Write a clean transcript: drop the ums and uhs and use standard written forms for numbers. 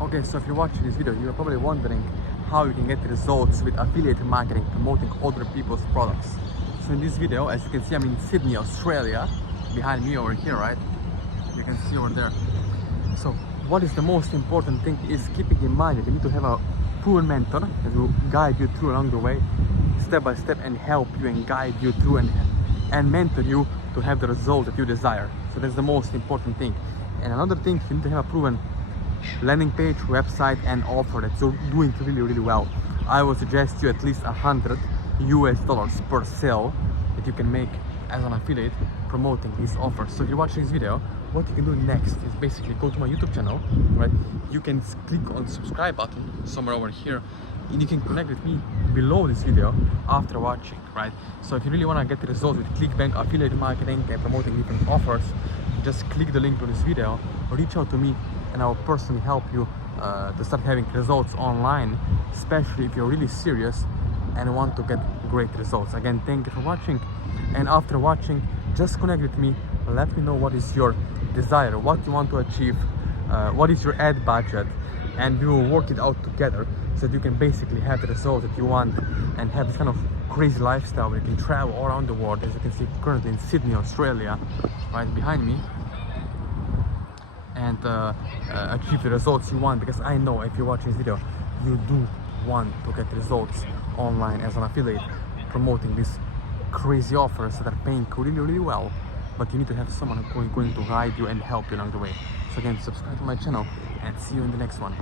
Okay, so if you're watching this video, you're probably wondering how you can get results with affiliate marketing promoting other people's products. So in this video, as you can see, I'm in Sydney, Australia. Behind me over here, right? You can see over there. So what is the most important thing is keeping in mind that you need to have a proven mentor that will guide you through along the way, step by step, and help you and guide you through and mentor you to have the result that you desire. So that's the most important thing. And another thing, you need to have a proven landing page, website, and offer that's doing really well. I would suggest you at least $100 per sale that you can make as an affiliate promoting these offers. So if you're watching this video, what you can do next is basically go to my YouTube channel, right? You can click on the subscribe button somewhere over here, and you can connect with me below this video after watching, right? So if you really want to get the results with Clickbank affiliate marketing and promoting different offers, just click the link to this video or reach out to me, and I will personally help you to start having results online, especially if you're really serious and want to get great results. Again, thank you for watching, and after watching, just connect with me. Let me know what is your desire, what you want to achieve, what is your ad budget, and we will work it out together so that you can basically have the results that you want and have this kind of crazy lifestyle where you can travel all around the world, as you can see currently in Sydney, Australia, right behind me, and achieve the results you want. Because I know if you're watching this video, you do want to get results online as an affiliate promoting these crazy offers that are paying really well, but you need to have someone going to guide you and help you along the way. So again, subscribe to my channel and see you in the next one.